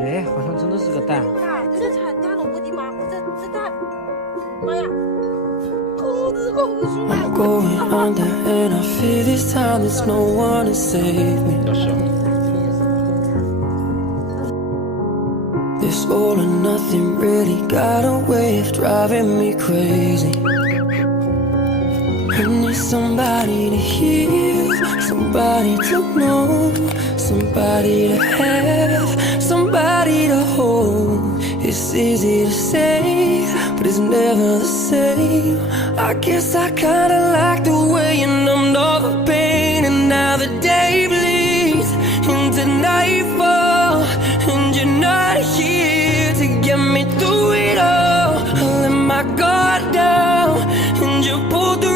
哎，好像真的是个蛋。哎，这是产蛋了，我的妈！这蛋，妈呀，口子口水。I'm going under and I feel this time there's no one to save me. 要是。This all or nothing really got a way of driving me crazy. I need somebody to hear, somebody to know, somebody to have, somebody to hold. It's easy to say, but it's never the same. I guess I kinda like the way you numbed all the pain, and now the day bleeds into nightfall, and you're not here to get me through it all. I let my guard down, and you pulled the